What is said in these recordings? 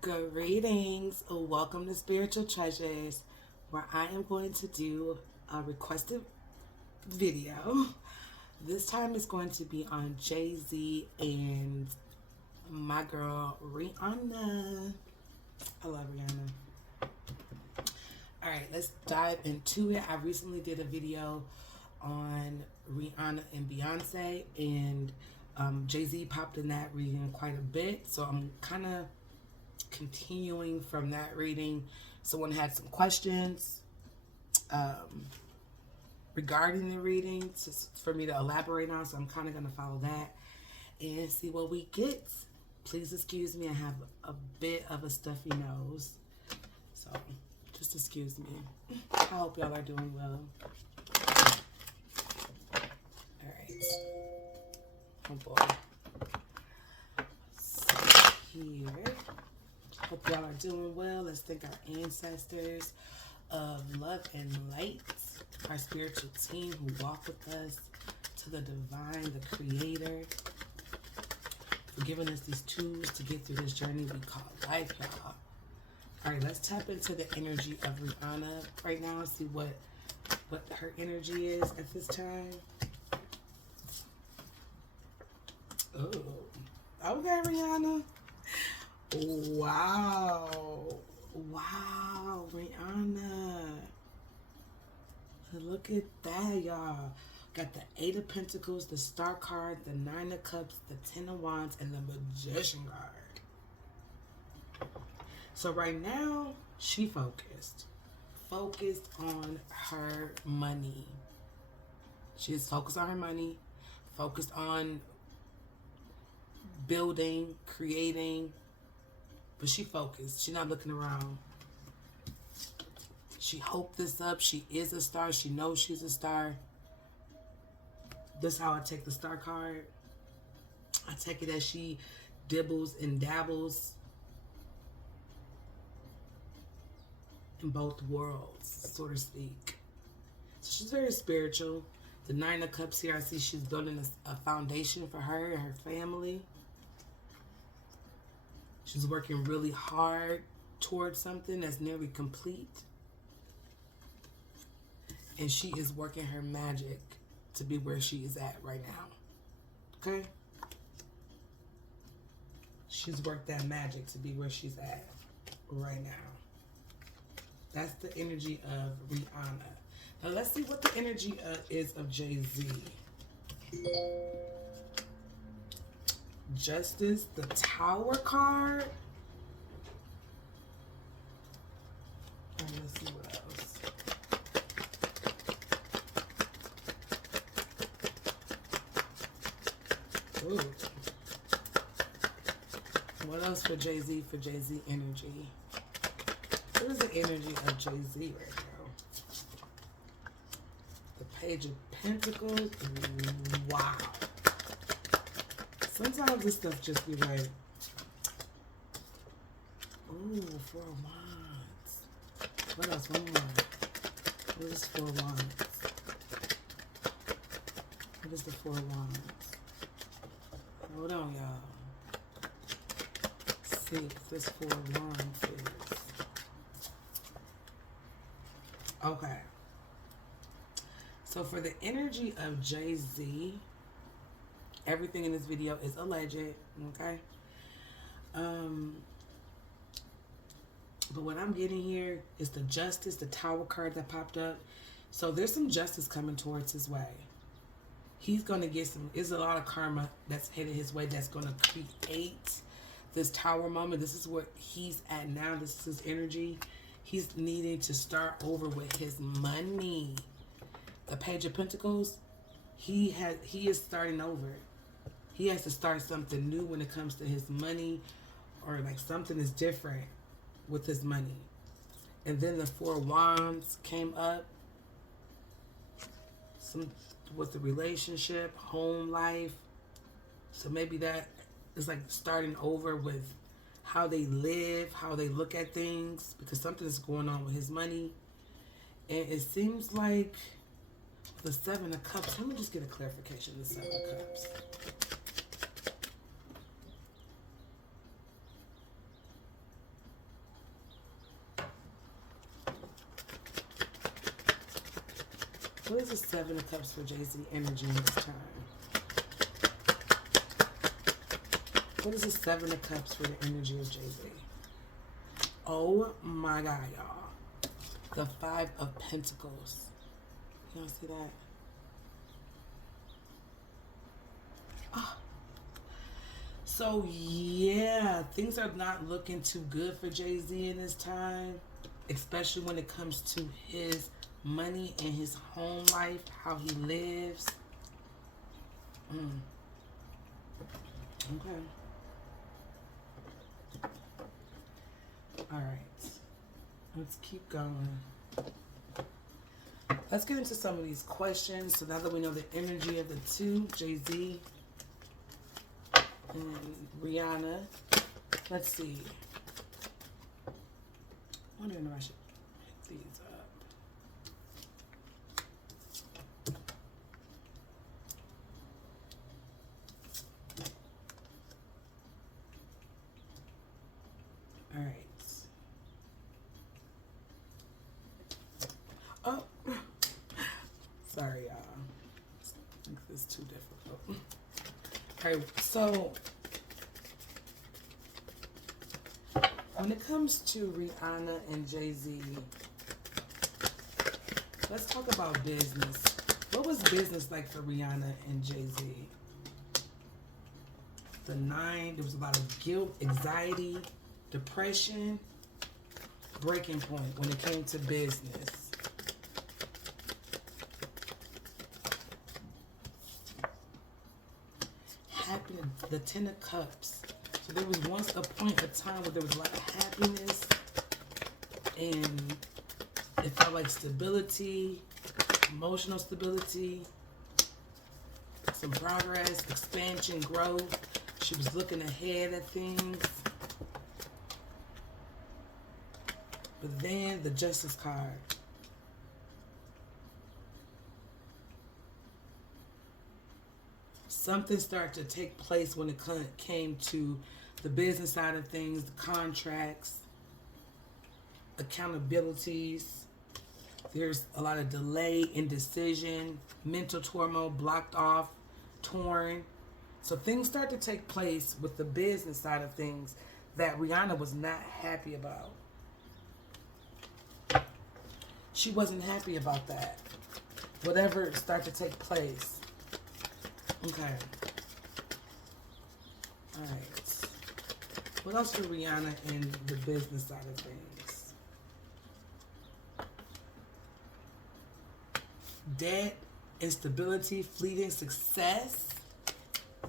Greetings. Welcome to Spiritual Treasures, where I am going to do a requested video. This time it's going to be on Jay-Z and my girl Rihanna. I love Rihanna. All right, let's dive into it. I recently did a video on Rihanna and Beyonce, and Jay-Z popped in that reading quite a bit. So I'm kind of continuing from that reading. Someone had some questions regarding the reading for me to elaborate on, so I'm kind of going to follow that and see what we get. Please excuse me, I have a bit of a stuffy nose, so just excuse me. I hope y'all are doing well. Alright. Oh boy. So here. Hope y'all are doing well. Let's thank our ancestors of love and light, our spiritual team who walk with us, to the divine, the creator, for giving us these tools to get through this journey we call life, y'all. All right, let's tap into the energy of Rihanna right now and see what her energy is at this time. Oh, okay, Rihanna. Wow. Wow, Rihanna. Look at that, y'all. Got the Eight of Pentacles, the Star card, the Nine of Cups, the Ten of Wands, and the Magician card. So right now, she focused. Focused on her money. She's focused on her money. Focused on building, creating. But she focused. She's not looking around. She hoped this up. She is a star. She knows she's a star. This is how I take the Star card. I take it as she dibbles and dabbles in both worlds, so to speak. So she's very spiritual. The Nine of Cups here, I see she's building a foundation for her and her family. She's working really hard towards something that's nearly complete. And she is working her magic to be where she is at right now. Okay? She's worked that magic to be where she's at right now. That's the energy of Rihanna. Now let's see what the energy is of Jay-Z. Justice, the Tower card. And let's see what else. Ooh. What else for Jay-Z, for Jay-Z energy? What is the energy of Jay-Z right now? The Page of Pentacles. Wow. Sometimes this stuff just be like, ooh, Four of Wands. What else? One more. What is Four of Wands? What is the Four of Wands? Hold on, y'all. See if this Four of Wands is. Okay. So for the energy of Jay-Z, everything in this video is alleged, okay? But what I'm getting here is the Justice, the Tower card that popped up. So there's some justice coming towards his way. He's going to get some, there's a lot of karma that's headed his way that's going to create this Tower moment. This is what he's at now. This is his energy. He's needing to start over with his money. The Page of Pentacles, he is starting over. He has to start something new when it comes to his money, or like something is different with his money. And then the Four of Wands came up. Some with the relationship, home life. So maybe that is like starting over with how they live, how they look at things, because something is going on with his money. And it seems like the Seven of Cups. Let me just get a clarification. The Seven of Cups. What is the Seven of Cups for Jay-Z energy this time? What is the Seven of Cups for the energy of Jay-Z? Oh my God, y'all. The Five of Pentacles. Y'all see that? Oh. So yeah, things are not looking too good for Jay-Z in this time, especially when it comes to his money and his home life, how he lives. Okay. All right. Let's keep going. Let's get into some of these questions. So now that we know the energy of the two, Jay-Z and Rihanna, let's see. I'm wondering if I should pick these up. All right. Oh, sorry, y'all. I think this is too difficult. All right, so when it comes to Rihanna and Jay-Z, let's talk about business. What was business like for Rihanna and Jay-Z? The 9, there was a lot of guilt, anxiety, depression, breaking point when it came to business. Happiness, the 10 of Cups. So there was once a point of time where there was a lot of happiness and it felt like stability, emotional stability, some progress, expansion, growth. She was looking ahead at things. But then the Justice card. Something started to take place when it came to the business side of things, the contracts, accountabilities. There's a lot of delay, indecision, mental turmoil, blocked off, torn. So things start to take place with the business side of things that Rihanna was not happy about. She wasn't happy about that. Whatever started to take place. Okay. All right. What else for Rihanna in the business side of things? Debt, instability, fleeting success. I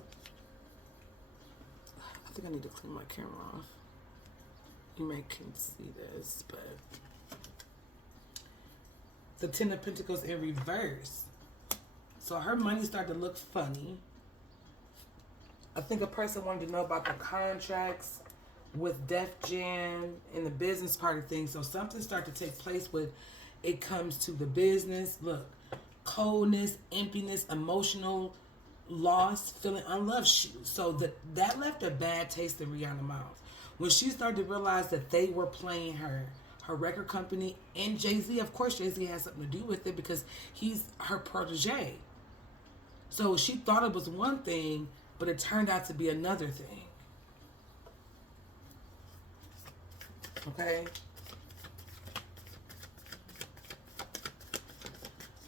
think I need to clean my camera off. You may can see this, but the 10 of Pentacles in reverse. So her money started to look funny. I think a person wanted to know about the contracts with Def Jam and the business part of things. So something started to take place when it comes to the business. Look, coldness, emptiness, emotional loss, feeling unloved. So that left a bad taste in Rihanna's mouth. When she started to realize that they were playing her record company, and Jay-Z, of course Jay-Z has something to do with it because he's her protege. So she thought it was one thing, but it turned out to be another thing. Okay?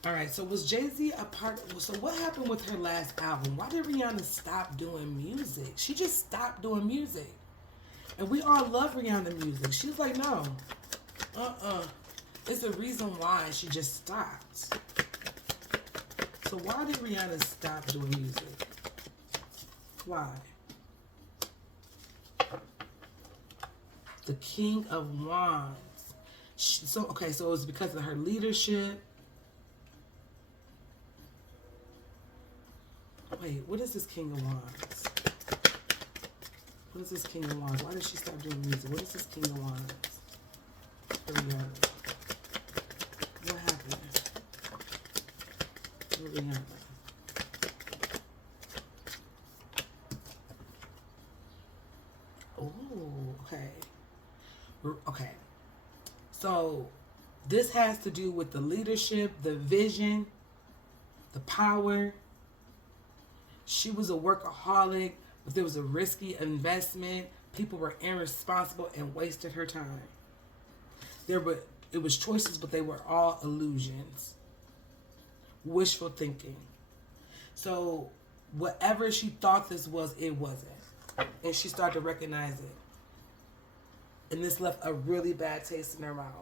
All right, so was Jay-Z a part of, so what happened with her last album? Why did Rihanna stop doing music? She just stopped doing music. And we all love Rihanna music. She's like, no. It's the reason why she just stopped. So why did Rihanna stop doing music? Why? The King of Wands. So it was because of her leadership. Wait, what is this King of Wands? What is this King of Wands? Why did she stop doing music? What is this King of Wands? For Rihanna. What happened? For Rihanna. Oh, okay. Okay. So this has to do with the leadership, the vision, the power. She was a workaholic, but there was a risky investment. People were irresponsible and wasted her time. It was choices, but they were all illusions. Wishful thinking. So whatever she thought this was, it wasn't. And she started to recognize it. And this left a really bad taste in her mouth.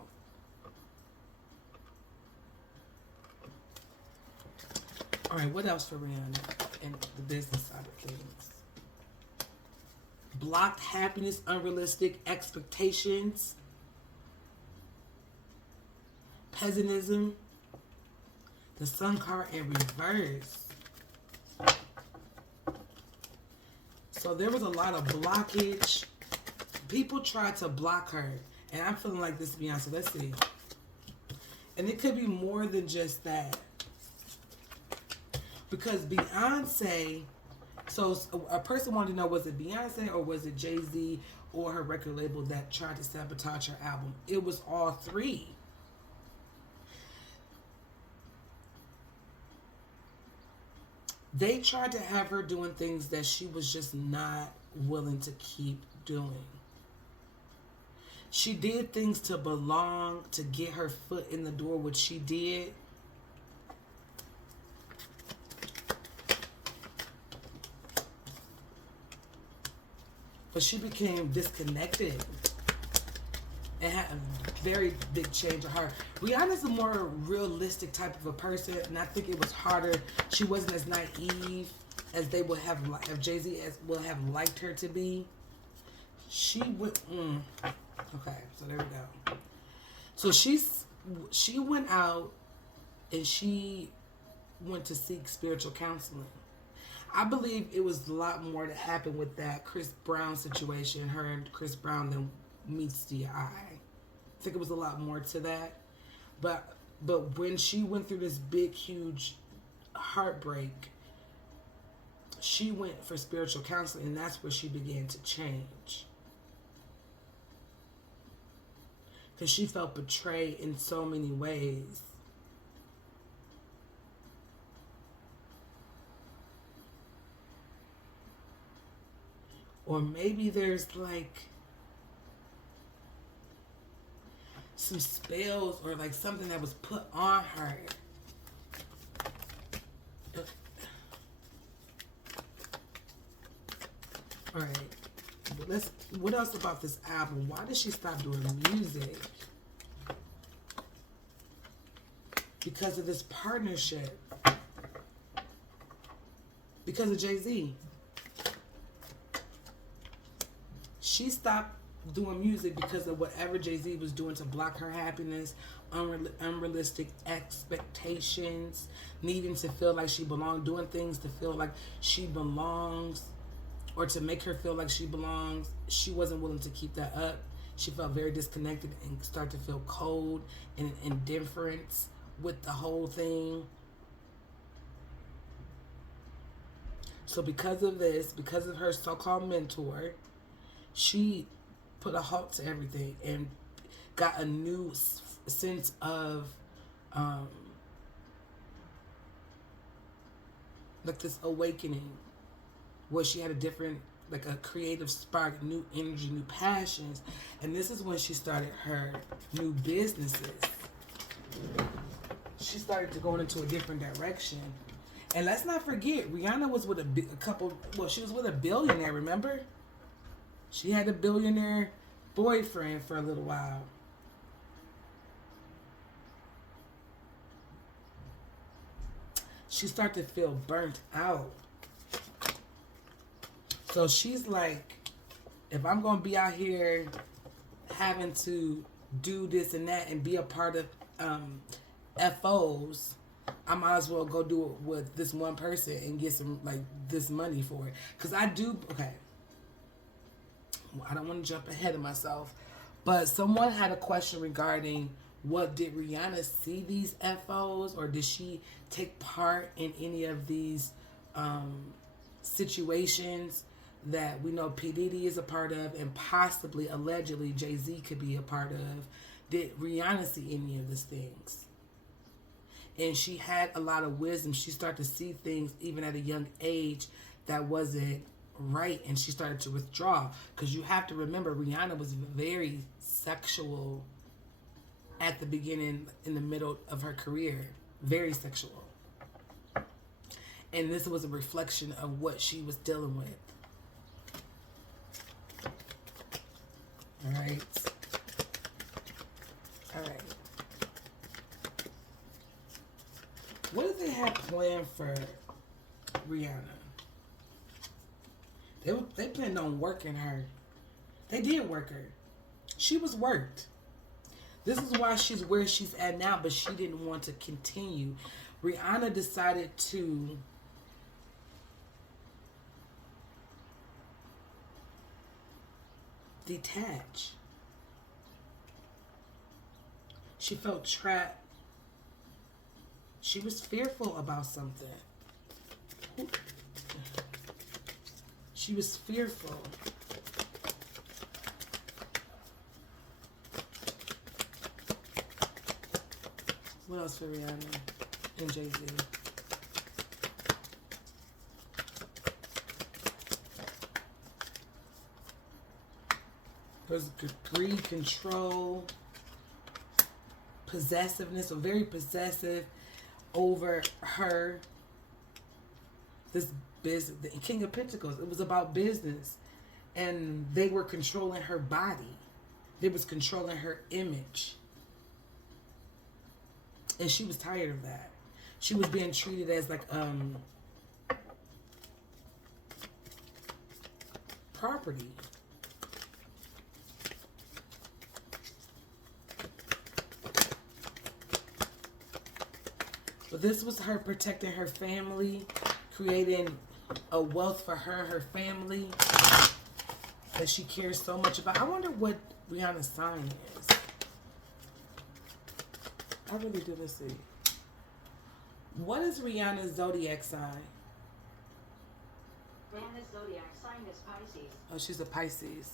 All right, what else for Rihanna and the business side of things? Blocked happiness, unrealistic expectations, pessimism, the Sun card in reverse. So there was a lot of blockage. People tried to block her. And I'm feeling like this, Beyonce. Let's see. And it could be more than just that. Because Beyonce, so a person wanted to know, was it Beyonce or was it Jay-Z or her record label that tried to sabotage her album? It was all three. They tried to have her doing things that she was just not willing to keep doing. She did things to belong, to get her foot in the door, which she did. But she became disconnected and had a very big change of heart. Rihanna's a more realistic type of a person, and I think it was harder. She wasn't as naive as they would have, if Jay-Z would have liked her to be. She went, okay, so there we go. So she went out and she went to seek spiritual counseling. I believe it was a lot more that happened with that Chris Brown situation, her and Chris Brown, than meets the eye. I think it was a lot more to that. But when she went through this big, huge heartbreak, she went for spiritual counseling, and that's where she began to change. Because she felt betrayed in so many ways. Or maybe there's like some spells or like something that was put on her. All right. What else about this album? Why did she stop doing music? Because of this partnership. Because of Jay-Z. She stopped doing music because of whatever Jay-Z was doing to block her happiness, unrealistic expectations, needing to feel like she belonged, doing things to feel like she belongs, or to make her feel like she belongs. She wasn't willing to keep that up. She felt very disconnected and started to feel cold and indifference with the whole thing. So because of this, because of her so-called mentor, she put a halt to everything and got a new sense of like this awakening where she had a different, like a creative spark, new energy, new passions. And this is when she started her new businesses. She started to go into a different direction. And let's not forget, Rihanna was with she was with a billionaire, remember? She had a billionaire boyfriend for a little while. She started to feel burnt out. So she's like, if I'm going to be out here having to do this and that and be a part of FOs, I might as well go do it with this one person and get some, like, this money for it. Because I don't want to jump ahead of myself, but someone had a question regarding did Rihanna see these FOs, or did she take part in any of these situations that we know P. Diddy is a part of and possibly, allegedly, Jay-Z could be a part of? Did Rihanna see any of these things? and she had a lot of wisdom. She started to see things even at a young age that wasn't right, and she started to withdraw. Because you have to remember, Rihanna was very sexual at the beginning, in the middle of her career, very sexual, and this was a reflection of what she was dealing with. All right. All right. What did they have planned for Rihanna? They planned on working her. They did work her. She was worked. This is why she's where she's at now, but she didn't want to continue. Rihanna decided to detach. She felt trapped. She was fearful about something. She was fearful. What else for Rihanna and Jay-Z? There's greed, control, possessiveness, so very possessive over her. This business, the King of Pentacles, it was about business. And they were controlling her body. They was controlling her image. And she was tired of that. She was being treated as like property. But this was her protecting her family, creating a wealth for her family that she cares so much about. I wonder what Rihanna's sign is. I really do. Let's see. What is Rihanna's zodiac sign? Rihanna's zodiac sign is Pisces. Oh, she's a Pisces.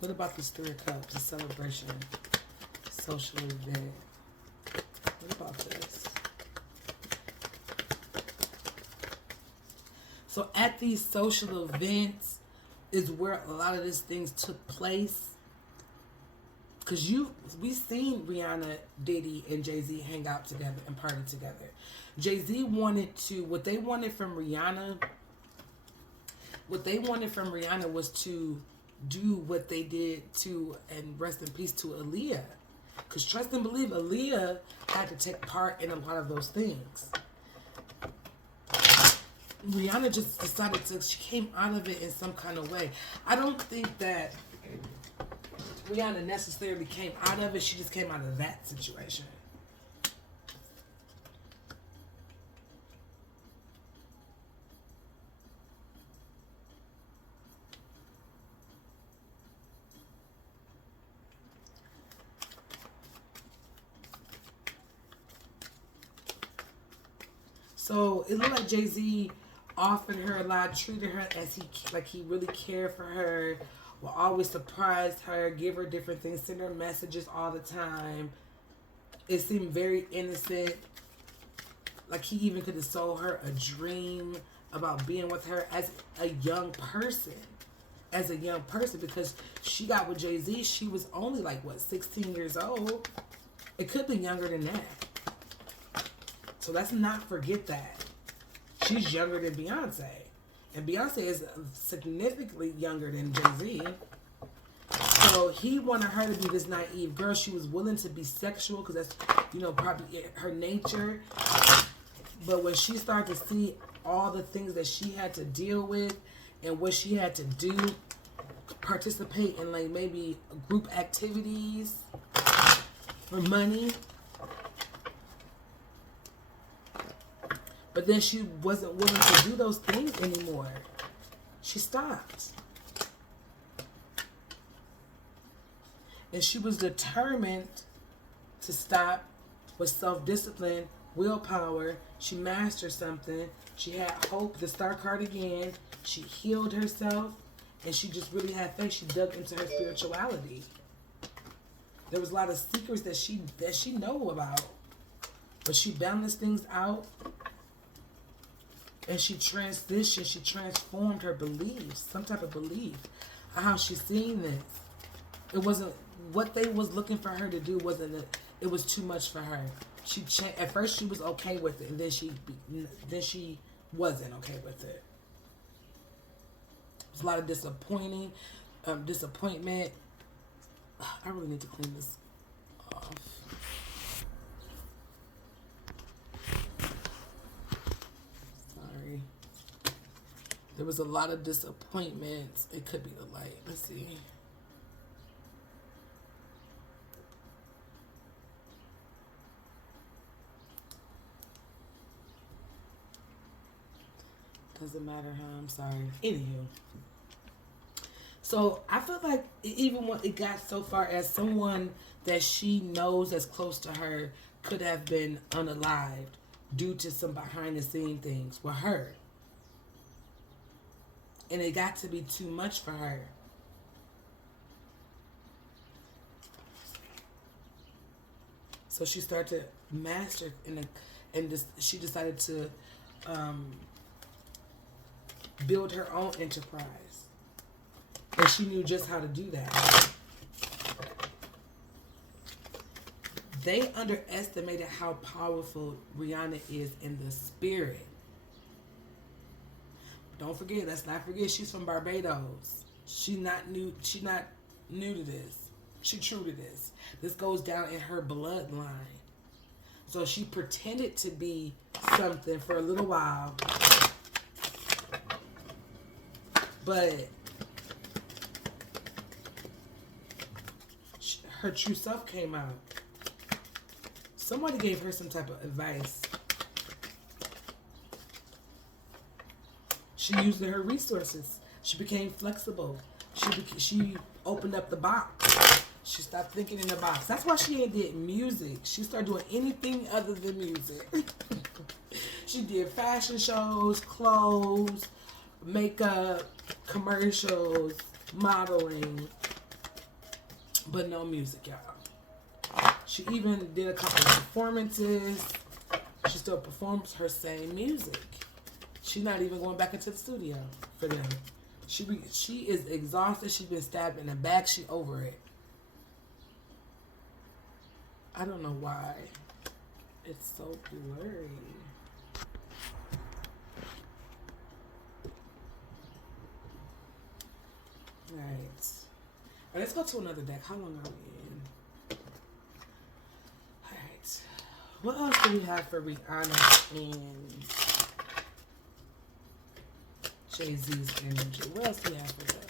What about this Three of Cups, a celebration, social event? What about this? So at these social events is where a lot of these things took place. Because we've seen Rihanna, Diddy, and Jay-Z hang out together and party together. Jay-Z wanted to, what they wanted from Rihanna was to do what they did to, and rest in peace to Aaliyah. Because trust and believe, Aaliyah had to take part in a lot of those things. Rihanna just decided to, she came out of it in some kind of way. I don't think that Rihanna necessarily came out of it. She just came out of that situation. So it looked like Jay-Z offered her a lot, treated her as he really cared for her, will always surprise her, give her different things, send her messages all the time. It seemed very innocent. Like he even could have sold her a dream about being with her as a young person. Because she got with Jay-Z, she was only like, 16 years old? It could be younger than that. So let's not forget that. She's younger than Beyonce. And Beyonce is significantly younger than Jay-Z. So he wanted her to be this naive girl. She was willing to be sexual because that's, probably her nature. But when she started to see all the things that she had to deal with and what she had to do, participate in like maybe group activities for money, but then she wasn't willing to do those things anymore. She stopped. And she was determined to stop with self-discipline willpower. She mastered something. She had hope. The star card again. She healed herself, and she just really had faith. She dug into her spirituality. There was a lot of secrets that she know about, but she balanced things out, and she transitioned. She transformed her beliefs, some type of belief, on how she's seeing this. It wasn't what they was looking for her to do. It was too much for her. At first she was okay with it, and then she wasn't okay with it. There's a lot of disappointment. I really need to clean this off. Sorry. There was a lot of disappointments. It could be the light. Let's see. Doesn't matter, huh? I'm sorry. Anywho. So I feel like even when it got so far as someone that she knows that's close to her could have been unalived due to some behind the scene things with her. And it got to be too much for her. So she started to master she decided to build her own enterprise. And she knew just how to do that. They underestimated how powerful Rihanna is in the spirit. Don't forget, let's not forget she's from Barbados. She's not new to this. She's true to this. This goes down in her bloodline. So she pretended to be something for a little while. But her true self came out. Somebody gave her some type of advice. She used her resources. She became flexible. She opened up the box. She stopped thinking in the box. That's why she ain't did music. She started doing anything other than music. She did fashion shows, clothes, makeup, commercials, modeling, but no music, y'all. She even did a couple of performances. She still performs her same music. She's not even going back into the studio for them. She is exhausted. She's been stabbed in the back. She over it. I don't know why. It's so blurry. Right. Let's go to another deck. How long are we in? Alright. What else do we have for Rihanna and Jay-Z's energy? What else do we have for them?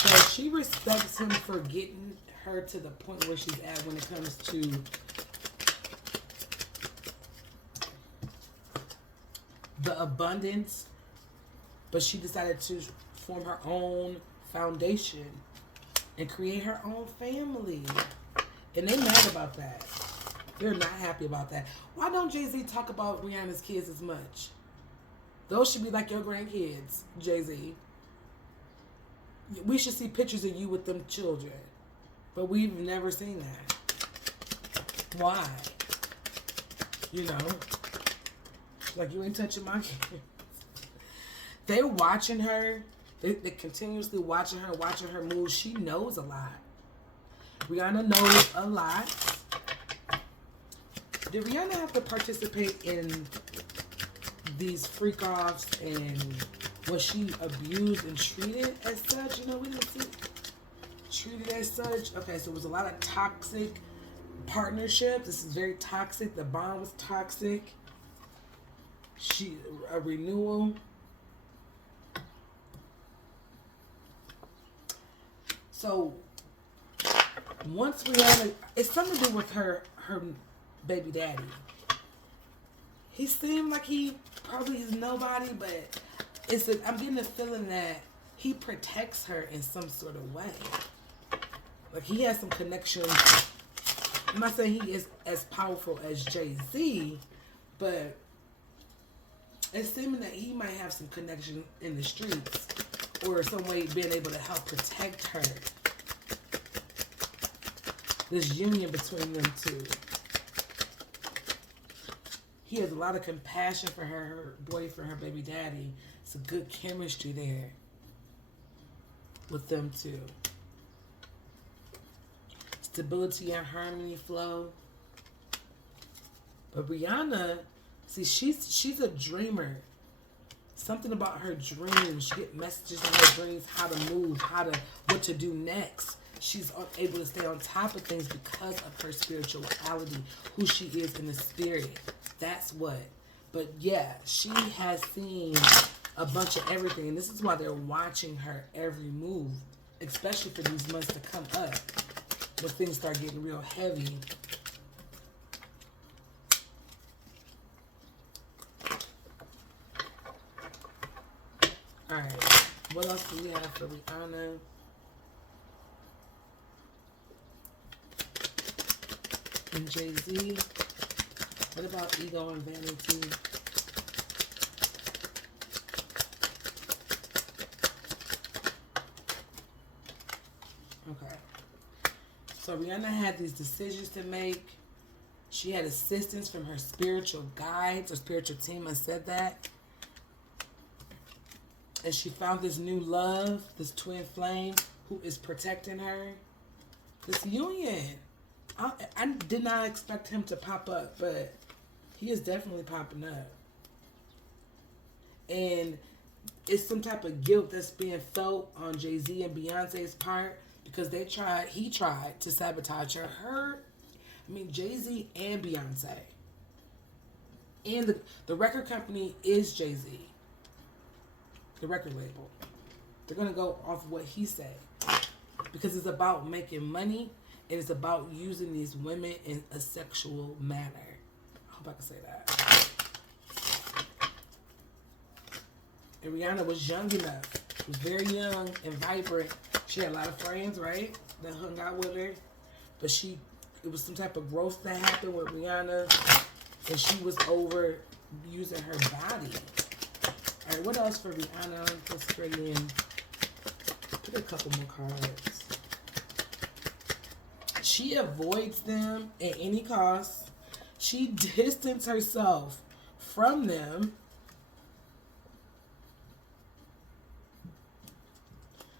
So she respects him for getting her to the point where she's at when it comes to the abundance, but she decided to form her own foundation and create her own family. And they mad about that. They're not happy about that. Why don't Jay-Z talk about Rihanna's kids as much? Those should be like your grandkids, Jay-Z. We should see pictures of you with them children. But we've never seen that. Why? You know? Like, you ain't touching my kids. They're watching her. They're continuously watching her move. She knows a lot. Rihanna knows a lot. Did Rihanna have to participate in these freak-offs, and was she abused and treated as such? You know, we didn't see treated as such. Okay, so it was a lot of toxic partnership. This is very toxic. The bond was toxic. A renewal. So once Rihanna, it's something to do with her baby daddy. He seemed like he probably is nobody, but I'm getting the feeling that he protects her in some sort of way. Like he has some connections. I'm not saying he is as powerful as Jay-Z, but it's seeming that he might have some connection in the streets or some way being able to help protect her. This union between them two. He has a lot of compassion for her boyfriend, her baby daddy. It's a good chemistry there with them two. Stability and harmony flow. But Rihanna, see, she's a dreamer. Something about her dreams. She get messages in her dreams, how to move, what to do next. She's able to stay on top of things because of her spirituality, who she is in the spirit. That's what. But yeah, she has seen a bunch of everything. And this is why they're watching her every move, especially for these months to come up when things start getting real heavy. Alright, what else do we have for Rihanna? And Jay-Z? What about ego and vanity? Okay. So Rihanna had these decisions to make. She had assistance from her spiritual guides or spiritual team. I said that. And she found this new love, this twin flame who is protecting her. This union. I did not expect him to pop up, but he is definitely popping up. And it's some type of guilt that's being felt on Jay-Z and Beyonce's part because he tried to sabotage her. Jay-Z and Beyonce. And the record company is Jay-Z. The record label. They're going to go off of what he said. Because it's about making money and it's about using these women in a sexual manner. I hope I can say that. And Rihanna was young enough. She was very young and vibrant. She had a lot of friends, right? That hung out with her. But it was some type of growth that happened with Rihanna. And she was over using her body. All right, what else for Rihanna? Let's bring in, put a couple more cards. She avoids them at any cost. She distanced herself from them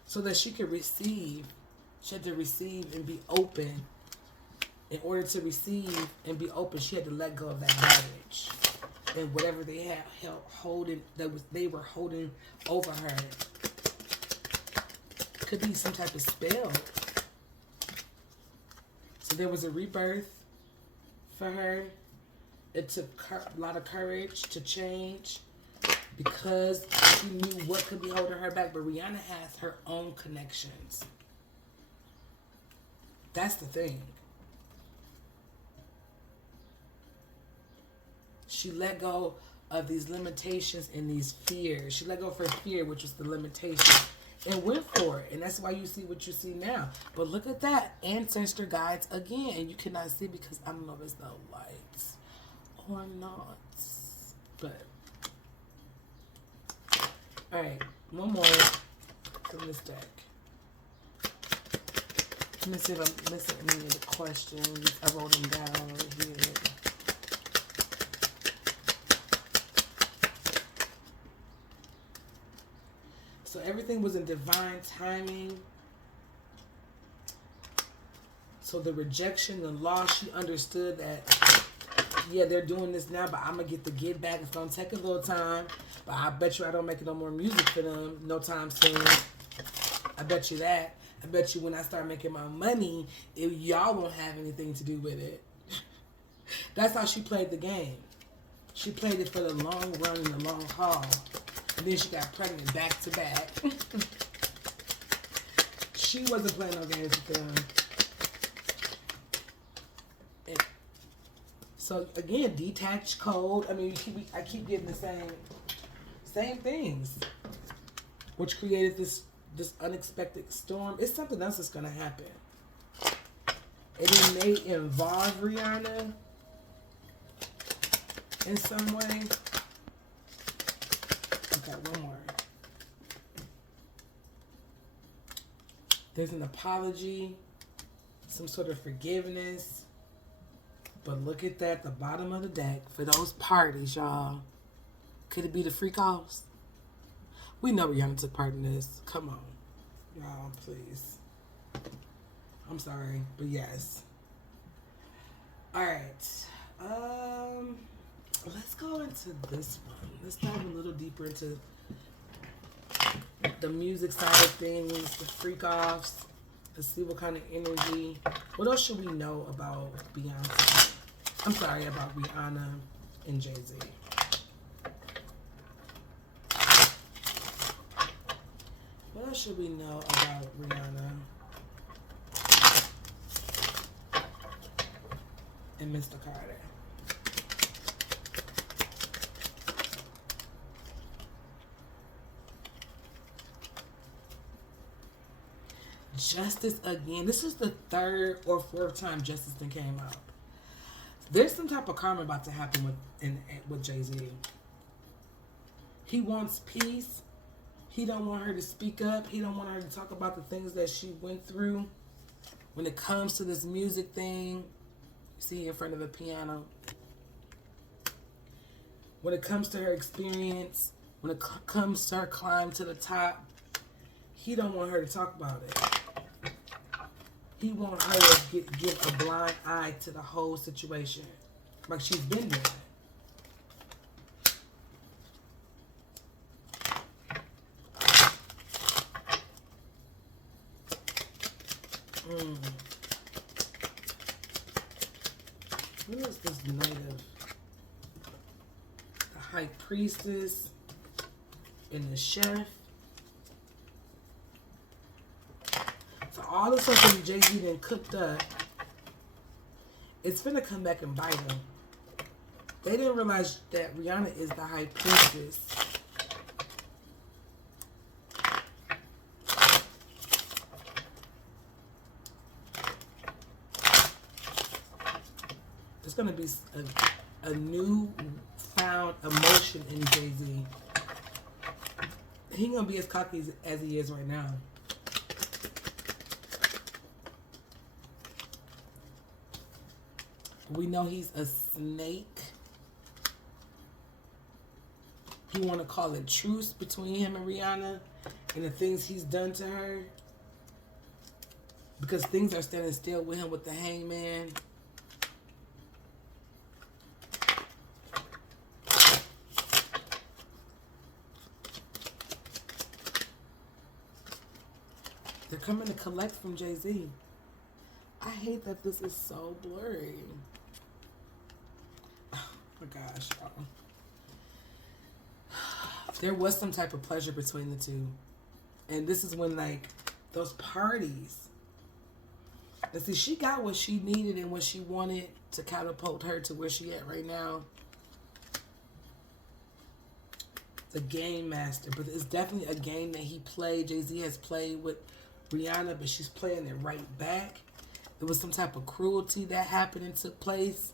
so that she could receive. She had to receive and be open. In order to receive and be open, she had to let go of that baggage. And whatever they had they were holding over her. Could be some type of spell. So there was a rebirth for her. It took a lot of courage to change because she knew what could be holding her back. But Rihanna has her own connections. That's the thing. She let go of these limitations and these fears. She let go of her fear, which was the limitation, and went for it. And that's why you see what you see now. But look at that. Ancestor guides again. And you cannot see because I don't know if there's no lights or not. But, alright. One more from this deck. Let me see if I'm missing any of the questions. I wrote them down over here. So everything was in divine timing. So the rejection, the loss, she understood that, yeah, they're doing this now, but I'm going to get the get back. It's going to take a little time. But I bet you I don't make no more music for them no time soon. I bet you that. I bet you when I start making my money, y'all won't have anything to do with it. That's how she played the game. She played it for the long run and the long haul. And then she got pregnant back to back. She wasn't playing no games with them. And so again, detached, cold. I keep getting the same things, which created this unexpected storm. It's something else that's gonna happen. And it may involve Rihanna in some way. Okay, one more. There's an apology, some sort of forgiveness. But look at that, the bottom of the deck for those parties, y'all. Could it be the freak offs? We know Rihanna took part in this. Come on. Y'all, please. I'm sorry, but yes. Alright. Let's go into this one. Let's dive a little deeper into the music side of things, the freak offs. Let's see what kind of energy. What else should we know about Beyonce? I'm sorry, about Rihanna and Jay-Z. What else should we know about Rihanna and Mr. Carter? Justice again. This is the third or fourth time Justice then came out. There's some type of karma about to happen with Jay-Z. He wants peace. He don't want her to speak up. He don't want her to talk about the things that she went through. When it comes to this music thing, you see in front of the piano. When it comes to her experience, when it comes to her climb to the top, he don't want her to talk about it. He wants her to give a blind eye to the whole situation, like she's been doing. Who is this knight of? The high priestess and the chef. So all the stuff that Jay-Z then cooked up, it's finna come back and bite him. They didn't realize that Rihanna is the high priestess. There's gonna be a new found emotion in Jay-Z. He gonna be as cocky as he is right now. We know he's a snake. He want to call it truce between him and Rihanna and the things he's done to her. Because things are standing still with him with the hangman. They're coming to collect from Jay-Z. I hate that this is so blurry. Oh my gosh, y'all. There was some type of pleasure between the two. And this is when, like, those parties. And see, she got what she needed and what she wanted to catapult her to where she at right now. The game master. But it's definitely a game that he played. Jay-Z has played with Rihanna, but she's playing it right back. There was some type of cruelty that happened and took place.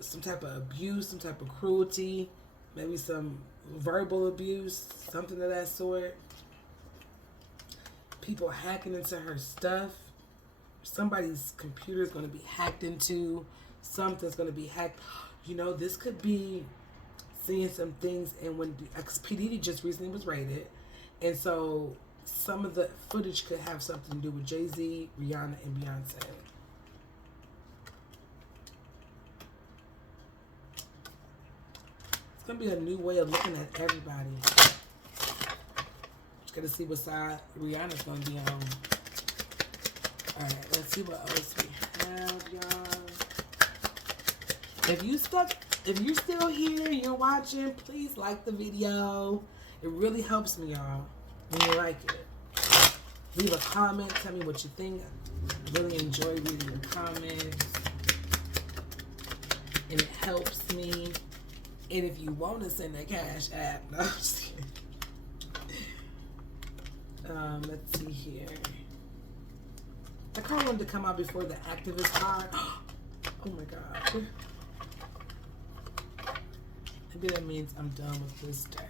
Some type of abuse, some type of cruelty. Maybe some verbal abuse, something of that sort. People hacking into her stuff. Somebody's computer is going to be hacked into. Something's going to be hacked. You know, this could be seeing some things. And when P. Diddy just recently was raided. And so some of the footage could have something to do with Jay-Z, Rihanna, and Beyonce. It's going to be a new way of looking at everybody. Just got to see what side Rihanna's going to be on. Alright, let's see what else we have, y'all. If you're still here and you're watching, please like the video. It really helps me, y'all, when you like it. Leave a comment. Tell me what you think. I really enjoy reading your comments. And it helps me. And if you want to send a cash app, no, I'm just kidding. Let's see here. The card wanted to come out before the activist card. Oh my god. Maybe that means I'm done with this deck.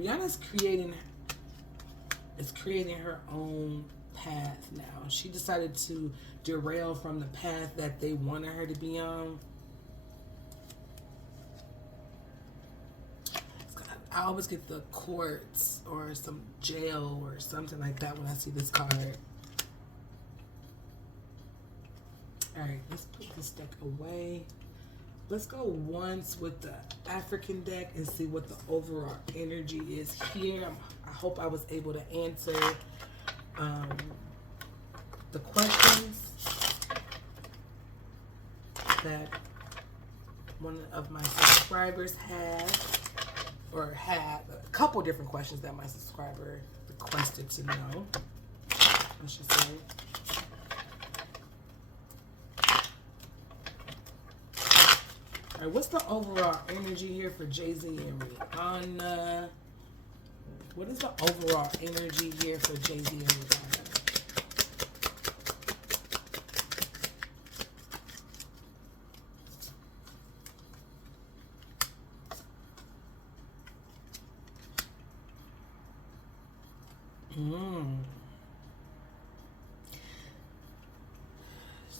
Rihanna's creating her own path now. She decided to derail from the path that they wanted her to be on. I always get the courts or some jail or something like that when I see this card. Alright, let's put this deck away. Let's go once with the African deck and see what the overall energy is here. I hope I was able to answer the questions that one of my subscribers had, or had a couple different questions that my subscriber requested to know, I should say. All right, what's the overall energy here for Jay-Z and Rihanna? What is the overall energy here for Jay-Z and Rihanna?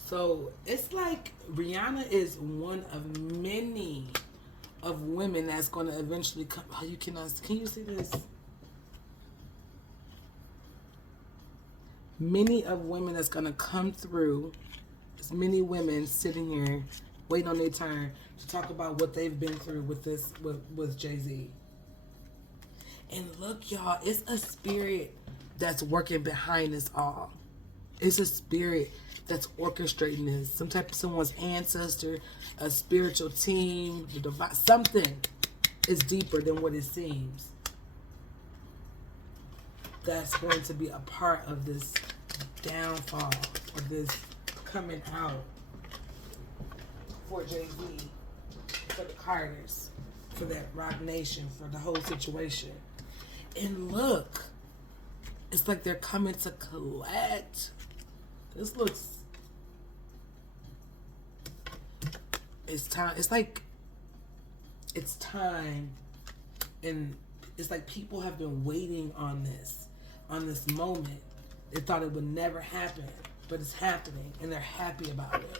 So it's like Rihanna is one of many of women that's going to eventually come. Oh, you cannot. Can you see this? Many of women that's going to come through. There's many women sitting here waiting on their turn to talk about what they've been through with this, with Jay-Z. And look, y'all, it's a spirit that's working behind this all. It's a spirit that's orchestrating this. Someone's ancestor, a spiritual team, the divine, something is deeper than what it seems. That's going to be a part of this downfall, of this coming out for Jay-Z, for the Carters, for that Rock Nation, for the whole situation. And look, it's like they're coming to collect. This looks, it's time. It's like, it's time. And it's like people have been waiting on this moment. They thought it would never happen, but it's happening and they're happy about it.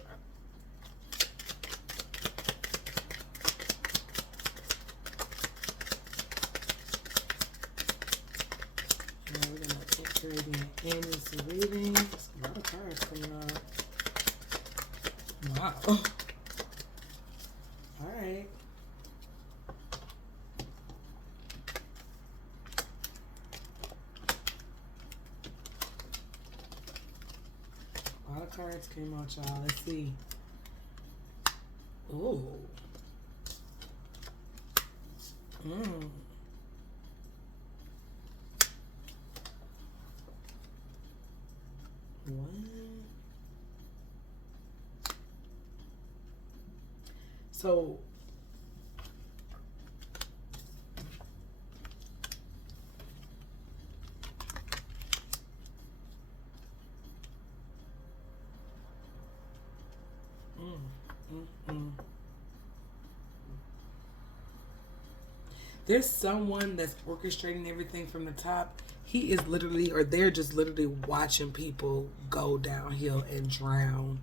Now we're gonna enter it in this reading. There's a lot of cards coming out. Wow. All right. A lot of cards came out, y'all. Let's see. Ooh. What? So there's someone that's orchestrating everything from the top. He is literally, or they're just literally watching people go downhill and drown.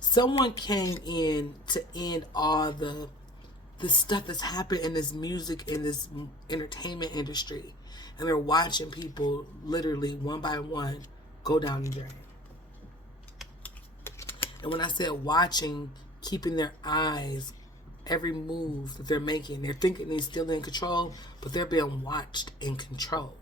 Someone came in to end all the stuff that's happened in this music, in this entertainment industry. And they're watching people literally one by one go down the drain. And when I said watching, keeping their eyes, every move that they're making, they're thinking they're still in control, but they're being watched and controlled.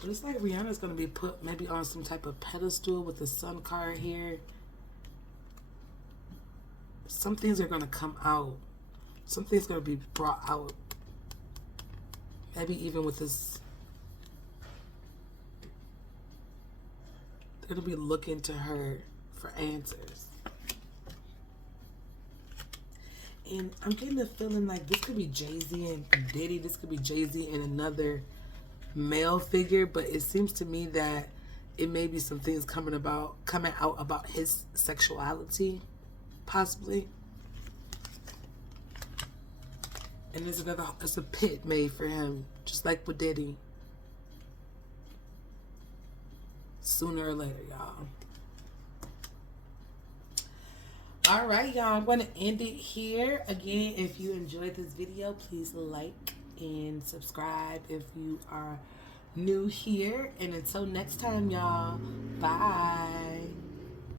But it's like Rihanna's going to be put maybe on some type of pedestal with the sun card here. some things are going to come out. Something's going to be brought out. Maybe even with this. They're going to be looking to her for answers. And I'm getting the feeling like this could be Jay-Z and Diddy. This could be Jay-Z and another male figure. But it seems to me that it may be some things coming out about his sexuality, possibly. And there's a pit made for him, just like with Diddy. Sooner or later, y'all. All right, y'all. I'm going to end it here. Again, if you enjoyed this video, please like and subscribe if you are new here. And until next time, y'all. Bye.